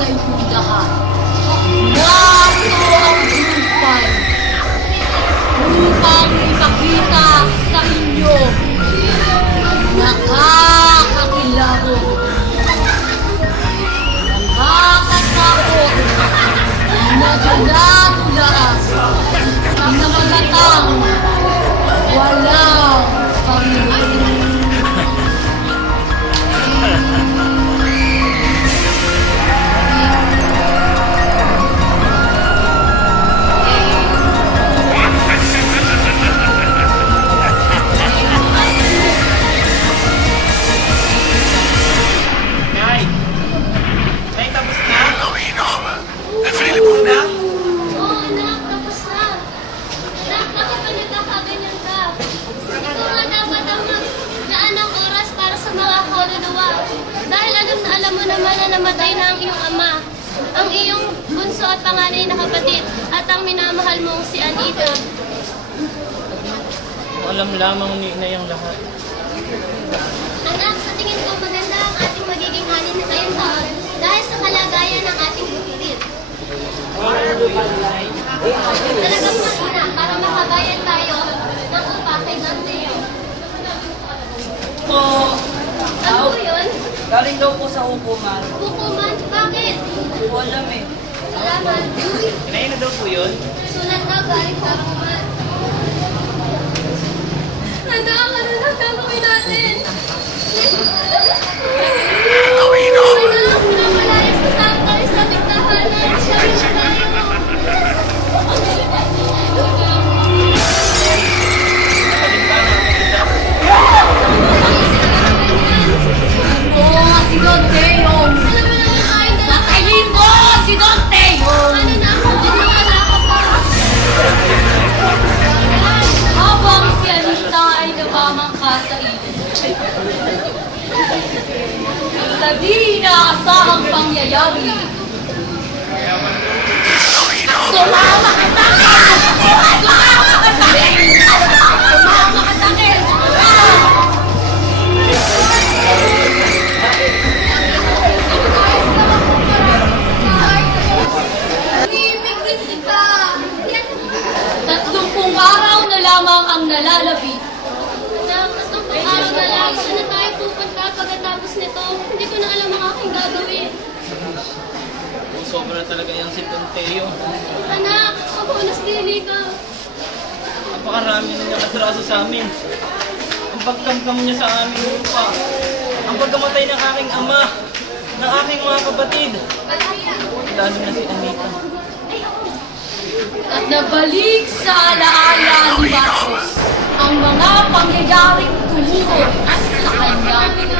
sa inyong lahat. Narito ang na namatay na ang iyong ama, ang iyong bunso at panganay na kapatid, at ang minamahal mong si Anita. Alam lamang ni na yung lahat. Anak, sa tingin ko maganda ang ating magiging halin na ngayong taon dahil sa kalagayan ng ating. Talagang galing daw po sa hukuman. Hukuman? Bakit? Hindi ko alam eh. Salamat. Kinain na daw po yun? Sulat daw galing sa hukuman. Anak, ano na gagawin natin? Inaasahang pangyayari. Sumama Sobra talaga yung si Ponteo. Anak, ako unas dili ka. Napakarami na nakatraso sa amin. Ang pagkamkam niya sa aming lupa. Ang pagkamatay ng aking ama. Ng aking mga kapatid. Lalo na si Anita. At nabalik sa alaala ni Marcos ang mga pangyayaring tumulong sa kanya.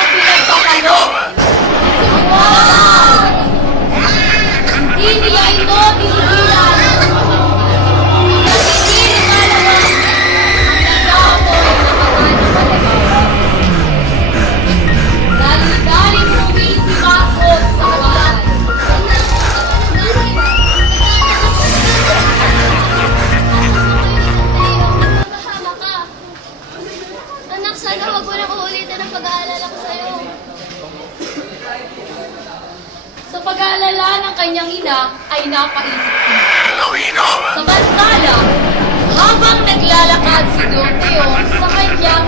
Sa pag-aalala ng kanyang ina ay napaisip niya. Sa bantala, habang naglalakad si Don Teo sa kanyang